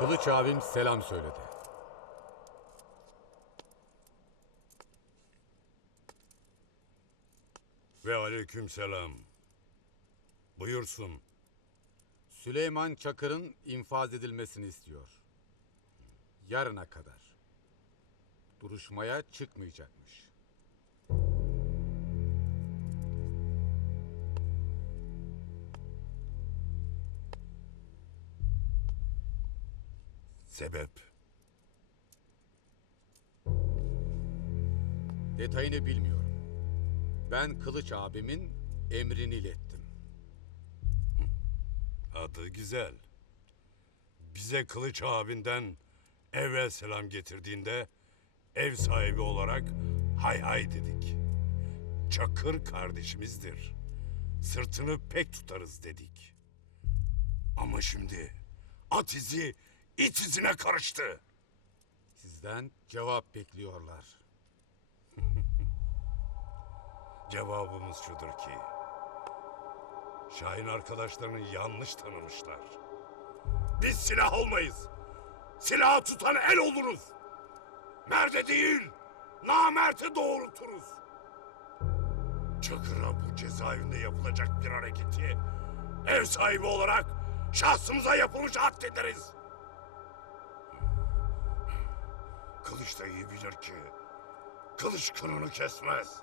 Kılıç abim selam söyledi. Ve aleykümselam. Buyursun. Süleyman Çakır'ın infaz edilmesini istiyor. Yarına kadar. Duruşmaya çıkmayacakmış. Sebep. Detayını bilmiyorum. Ben Kılıç abimin emrini ilettim. Adı güzel. Bize Kılıç abinden evvel selam getirdiğinde ev sahibi olarak hay hay dedik. Çakır kardeşimizdir. Sırtını pek tutarız dedik. Ama şimdi at izi it izine karıştı. Sizden cevap bekliyorlar. Cevabımız şudur ki... Şahin arkadaşlarını yanlış tanımışlar. Biz silah olmayız. Silahı tutan el oluruz. Merde değil, namerte doğrulturuz. Çakır'a bu cezaevinde yapılacak bir hareketi... ...ev sahibi olarak şahsımıza yapılmış addederiz. Kılıç da iyi bilir ki... ...kılıç kınını kesmez.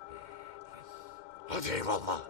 Hadi eyvallah.